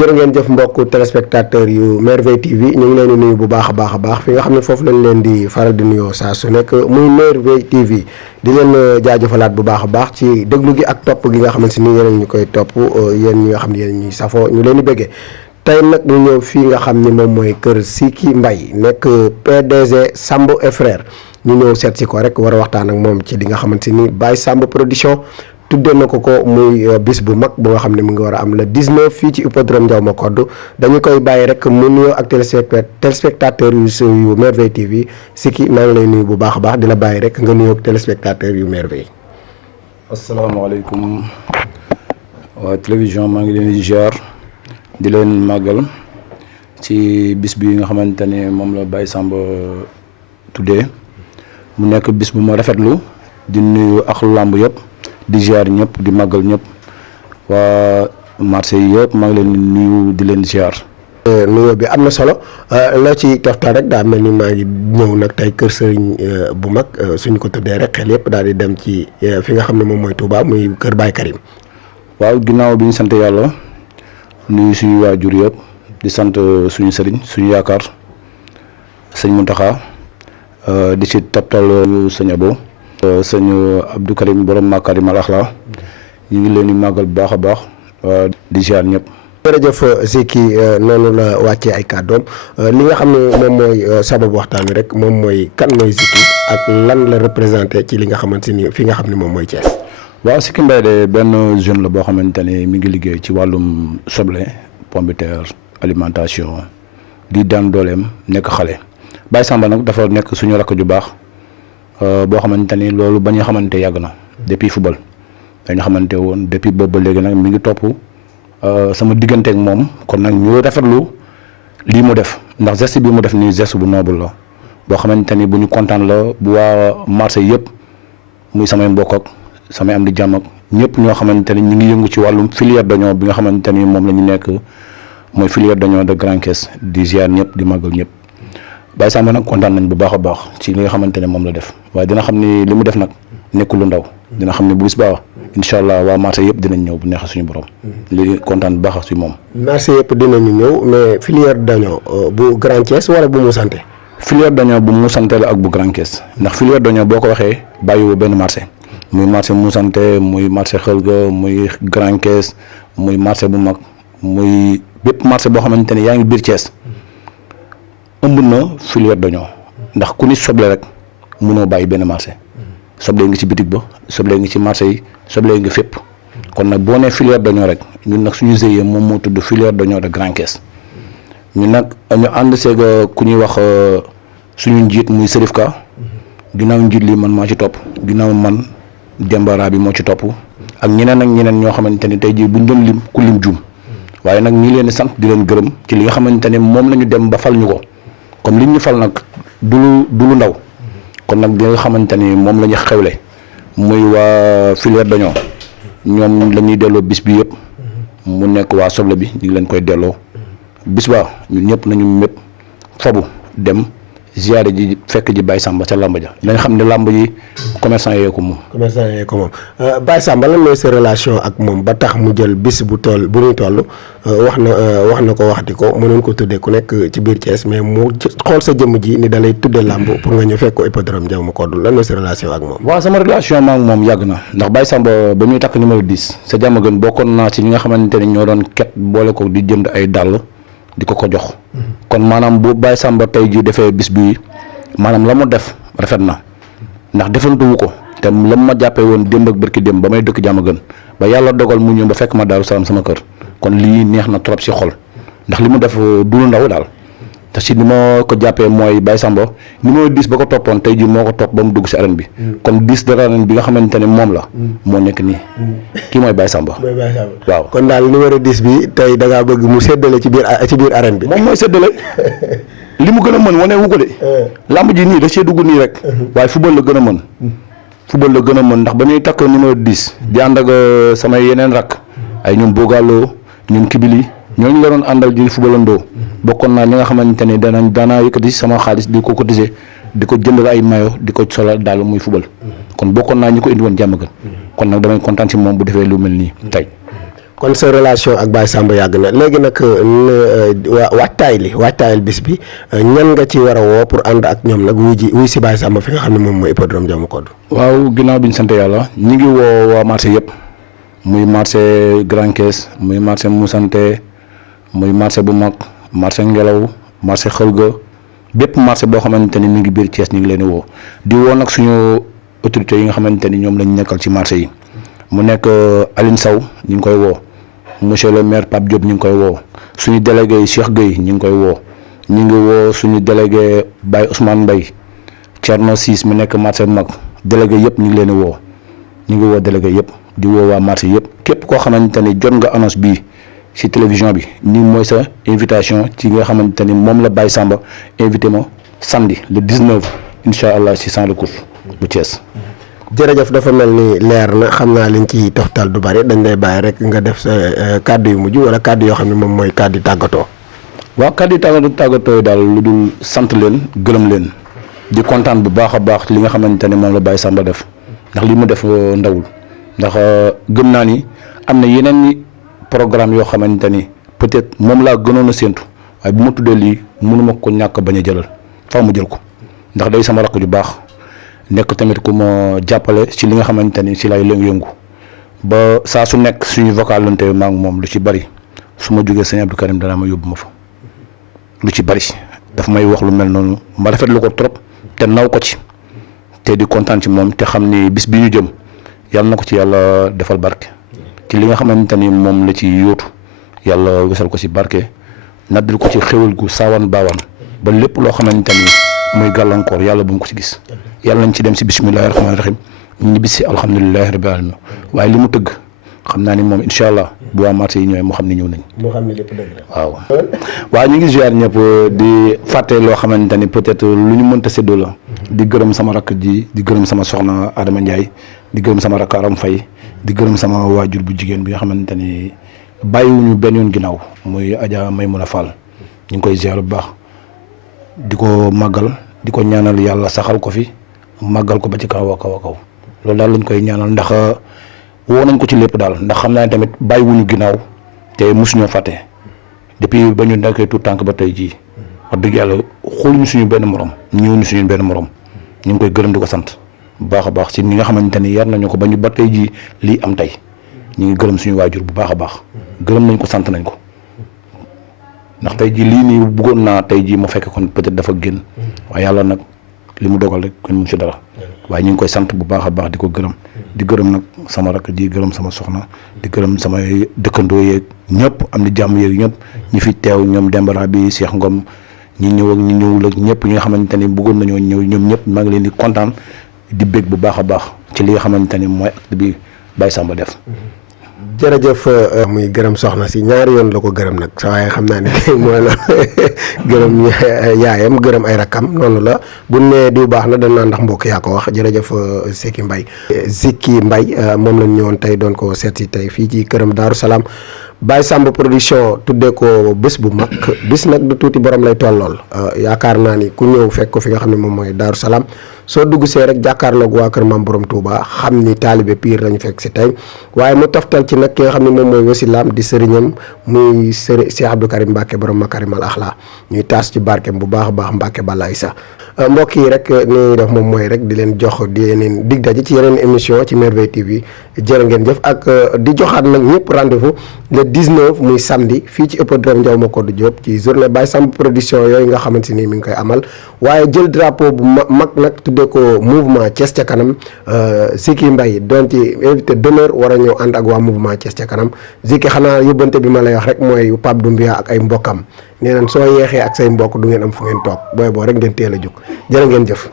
jërë ngeen jëf mbokku téléspectateur yu Merveille TV ñu ngi leen di nuyu bu baax a baax fi nga xam ne foofu lañ leen di faral di nuyoo saa su nekk muy Merveille TV di leen jaajëfalaat bu baax a baax ci déglu gi ak topp gi nga xamante ni yéen ñu koy topp yéen ñi nga xam ne yéen ñuy safoo ñu leen di bëggee tey nag ñu ñëw fii nga xam ni moom mooy kër Siky Mbaye nekk PDG Samb et Frères ñu ñëw seet si ko rek war a waxtaan ak moom ci li nga xamante ni Baye Samb production tuddee na ko muy bis bu mag bu nga xam ne mu ngi war a am le 19 fii ci hippodrome Ndiaw Macodou dañu koy bàyyi rek mu nuyoo ak téléspectateur yu Merveille TV Siky maa ngi lay nuyu bu baax a baax di la bàyyi rek nga nuyoo ak téléspectateur yu Merveille. asalaamaaleykum waa télévision maa ngi leen di ziar di leen màggal ci bis bi nga xamante ne moom la Baye Samb tuddee mu nekk bis bu ma rafetlu di nuyu ak làmb yëpp. di ziar ñëpp di màggal ñëpp waa marché yi yëpp maa ngi leen di nuyu di leen ziar. nuyoo bi am na solo loo ci toftal rek daa mel ni maa ngi ñëw nag tey kër sëriñ bu mag suñu ko tuddee rek xel yëpp daal di dem ci fi nga xam ne moom mooy Touba muy kër Baye Karim. waaw ginnaaw bi ñu sant yàlla nuyu suñu waajur yëpp di sant suñu sëriñ suñu yaakaar sëñ Mountakha di ci toptal sëñ Abo. sëñ Abdou Karim borom Makarimal Akhlaq ñu ngi leen di màggal bu baax a baax di ziar ñëpp. jërëjëf Siky noonu la wàccee ay kàddoom li nga xam ne moom mooy sababu waxtaan wi rek moom mooy kan mooy Siky ak lan la représenté ci li nga xamante ni fi nga xam ne moom mooy Thiès. waaw Siky Mbaye de benn jeune la boo xamante ne mi ngi liggéey ci wàllum soble pomme de terre alimentation di daan dooleem nekk xale Baye Samb nag dafa nekk suñu rakk ju baax. boo xamante ni loolu ba ñu xamante yàgg na depuis football dañu xamante woon depuis boobu ba léegi nag mi ngi topp sama digganteek moom kon nag ñu rafetlu lii mu def ndax geste bi mu def nii geste bu noble la boo xamante ni bu ñu kontaan la bu waa marché yëpp muy samay mbokk ak samay am di jàmm ak ñëpp ñoo xamante ni ñu ngi yëngu ci wàllum filière d'oignon bi nga xamante ni moom la ñu nekk mooy filière d'oignon de Grand Caisse di ziar ñëpp di màggal ñëpp. Baye Samb nag kontaan nañ bu baax a baax ci li nga xamante ne moom la def waaye dina xam ni li mu def nag nekkul lu ndaw dina xam ne bu bis baax incha allah waa marché yëpp dinañ ñëw bu neexee suñu borom. li kontaan bu baax ci moom. marché yëpp dinañu ñëw mais filière d'oignon bu Grand Thiès wala bu mu santé. filière d'oignon bu mu santé la ak bu Grand Thiès ndax filière d'oignon boo ko waxee bàyyiwoo benn marché muy marché mu santé muy marché Xelga muy Grand Thiès muy marché bu mag muy bépp marché boo xamante ne yaa ngi biir Thiès. ëmb na filière d'oignon ndax ku ni soble rek mënoo bàyyi benn marché soble ngi ci bitig ba soble ngi ci marché yi soble ngi fépp kon nag boo nee filière d'oignon rek ñun nag suñu GIE moom moo tudd filière d'oignon de Grand Caisse ñun nag ñu ànd seeg ku ñuy wax suñu njiit muy Serif Ka ginnaaw njiit li man maa ci topp ginnaaw man Dembara bi moo ci topp ak ñeneen ñoo xamante ni tey jii buñ doon lim ku lim juum waaye nag ñi leen di sant di leen gërëm ci li nga xamante ne moom la ñu dem ba fal ñu ko. comme li ñu fal nag du lu ndaw kon nag di nga xamante ni moom la ñu xewle muy waa filière d'oignon ñoom la ñuy delloo bis bi yëpp mu nekk waa soble bi ñu ngi leen koy delloo bis ba ñun ñëpp nañu mépp fabu dem ziyaare ji fekk ji Baye Samb ca làmb ja dañ xam ne làmb yi commerçant yee ko moom. Baye Samb lan mooy sa relation ak moom ba tax mu jël bis bu ñuy toll wax na ko waxati ko mënoon ko tuddee ku nekk ci biir Thiès mais mu xool sa jëmm ji ni da lay tuddee làmb pour nga ñëw fekk ko hippodrome Ndiaw Macodou lan mooy sa relation ak moom. waaw sama relation ma ak moom yàgg na ndax Baye Samb ba muy takk numéro 10 sa jàmm gën bokkoon naa ci ñi nga xamante ne ñoo doon ket boole ko di jënd ay dàll. di ko jox kon maanaam bu Baye Samb tey jii defee bis bi maanaam la mu def rafet na ndax defantuwu ko te la ma jàppee woon démb ak bërki démb ba may dëkk jàmm gën ba yàlla dogal mu ñëw ba fekk ma Daaru Salaam sama kër kon lii neex na trop ci xol ndax li mu def du lu ndaw daal te si ni ma ko jàppee mooy Baye Samb numéro 10 ba ko toppoon tey jii moo ko topp ba mu dugg si arène bi kon 10 de arène bi nga xamante ne moom la moo nekk nii kii mooy Baye Samb waaw kon daal numéro 10 bi tey da ngaa bëgg mu séddale ci biir arène bi moom mooy séddale li mu gën a mën wane wu ko de lamb ji nii da cee dugg nii rek waaye football la gën a mën football la gën a mën ndax ba muy takk numéro 10 di ànd ak samay yeneen rak ay ñoom Bogalo ñoom Kibili ñooñu la doon àndal di footballandoo bokkoon naa ñi nga xamante ne daanaa yëkkati sama xaalis di ko cotiser di ko jëndal ay mayo di ko solal daal muy football kon bokkoon naa ñi ko indi woon jàmm gën kon nag damay kontaan ci moom bu defee lu mel nii tey kon sa relation ak Baye Samba yàgg na léegi nag waajtaayal bis bi ñan nga ci war a woo pour ànd ak ñoom nag wuy si Baye Samba fi nga xam ne moom mooy hippodrome Ndiaw Macodou. waaw ginnaaw bi ñu sant yàlla ñu ngi woo waa marché yëpp muy marché Grand Caisse muy marché Moussante muy marché bu mag marché Ngelaw marché Xëlga bépp marché boo xamante ni mi ngi biir Thiès ñu ngi leen di woo di woo nag suñu autorités yi nga xamante ni ñoom lañ nekkal ci marché yi mu nekk Aline Sow ñu ngi koy woo monsieur le maire Pape Diop ñu ngi koy woo suñu délégué Cheikh Gueye ñu ngi koy woo ñu ngi woo suñu délégué Baye Ousmane Mbaye Thierno Ciss mu nekk marché bu mag délégué yëpp ñu ngi leen di woo ñu ngi woo délégué yëpp di woo waa marché yëpp képp koo xamante ni jot nga annonce bii ci télévision bi nii mooy sa invitation ci nga xamante ni moom la Baye Samba invité ma samedi le 19 incha allah ci champ de course bu Thiès. jërëjëf dafa mel ni leer na xam naa liñ ci toftal du bari dañ lay bàyyi rek nga def sa kàddu yu mujj wala kàddu yoo xam ne moom mooy kàddu tàggatoo. waaw kàddu tàggatoo yi daal lu dul sant leen gërëm leen di kontaan bu baax a baax li nga xamante ne moom la Baye Samba def ndax li mu def ndawul ndax gëm naa ni am na yeneen programme yoo xamante ni peut-être moom laa gënoon a séentu waaye bu ma tuddee lii mënuma ko ñàkk bañ a jëlal faaw mu jël ko ndax day sama rakk ju baax nekk tamit ku ma jàppale ci li nga xamante ni ci lay yëngu ba saa su nekk suñu vocalante maa ngi moom lu ci bari su ma jógee sëñ Abdou Karim danaa ma yóbbu ma fa lu ci bari daf may wax lu mel noonu ma rafetlu ko trop te naw ko ci te di kontaan ci moom te xam ni bis bi ñu jëm yàlla na ko ci yàlla defal barke ci li nga xamante ni moom la ci yóotu yàlla wesal ko ci barke naddil ko ci xéwal gu saawan baawaan ba lépp loo xamante ni muy gàllankoor yàlla bu mu ko ci gis yàlla nañ ci dem ci bismillahi rahmaani rahim ñu bis si alhamdulilahi rabbil alamin waaye li mu tëgg xam naa ni moom incha allah bu waa marché yi ñëwee moo xam ne ñëw nañ. moo xam ne lépp dëgg la. waaw waaw ñu ngi ziar ñëpp di fàtte loo xamante ni peut-être lu ñu mënta séddoo la. di gërëm sama rakk ji di gërëm sama soxna Adama Ndiaye di gërëm sama rakk Aram Faye di gërëm sama waajur bu jigéen bi nga xamante ni bàyyiwuñu benn yoon ginnaaw muy Adja Maymouna Fall ñu ngi koy ziar bu baax di ko màggal di ko ñaanal yàlla saxal ko fi màggal ko ba ci kaw a kaw a kaw loolu daal lañ koy ñaanal ndax woo nañ ko ci lépp daal ndax xam naa ne tamit bàyyiwuñu ginnaaw te mosuñoo fàtte depuis ba ñu nekkee tout tànk ba tey jii wax dëgg yàlla xooluñu suñu benn morom ñëwuñu suñu benn morom ñu ngi koy gërëm di ko sant bu baax a baax ci ñi nga xamante ni yar nañu ko ba ñu ba tey jii lii am tey ñu ngi gërëm suñu waajur bu baax a baax gërëm nañ ko sant nañ ko ndax tey jii lii nii bëggoon naa tey jii ma fekk kon peut-être dafa génn waaye yàlla nag li mu dogal rek kenn mu ci dara waaye ñu ngi koy sant bu baax a baax di ko gërëm di gërëm nag sama rakk di gërëm sama soxna di gërëm samay dëkkandoo yeeg ñëpp am di jàmm yeeg ñëpp ñi fi teew ñoom Dembara bi Cheikh Ngom ñi ñëw ak ñi ñëwul ak ñëpp ñi nga xamante ni bëggoon nañoo ñëw ñoom ñëpp maa ngi leen di kontaan di bég bu baax a baax ci li nga xamante ni mooy acte bi Baye Samba def. jërëjëf muy gërëm soxna si ñaari yoon la ko gërëm nag sa waaye xam naa ne mooy la gërëm yaayam gërëm ay rakkam noonu la bu nee diw baax na dañ naan ndax mbokk yaa ko wax jërëjëf Ziki Mbaye Ziki Mbaye moom lañ ñëwoon tey doon ko seet si tey fii ci këram Daaru Salaam Baye Samba production tuddee ko bés bu mag bis nag du tuuti borom lay tollool yaakaar naa ni ku ñëw fekk ko fi nga xam ne moom mooy Daaru Salaam soo dugg see rek jàkkaarloog waa kër maam borom Touba xam ni taalibe pire lañu fekk si tey waaye mu toftal ci nag ki nga xam ne moom mooy wasilaam di sëriñam muy Cheikh Abdou Karim Mbacke borom Makarimal Axlaa ñuy taas ci barkeem bu baax a baax Mbacke Balaye sax mbokk yi rek ni ñuy def moom mooy rek di leen jox di yeneen dig daje ci yeneen émission ci Merveille TV jërë ngeen jëf ak di joxaat nag ñëpp rendez-vous le 19 muy samedi fii ci hippodrome Ndiaw Macodou Diop ci journée Baye Samba production yooyu nga xamante ni mi ngi koy amal waaye jël drapeau bu mag nag tuddee ko mouvement Thiès ca kanam Ziki Mbaye doon ci invité d'honneur war a ñëw ànd ak waa mouvement Thiès ca kanam Ziki xanaa yóbbante bi ma lay wax rek mooy Pape Doumbia ak ay mbokkam nee nañ soo yeexee ak say mbokk du ngeen am fu ngeen toog booy boo rek ngeen teel a jóg jërë ngeen jëf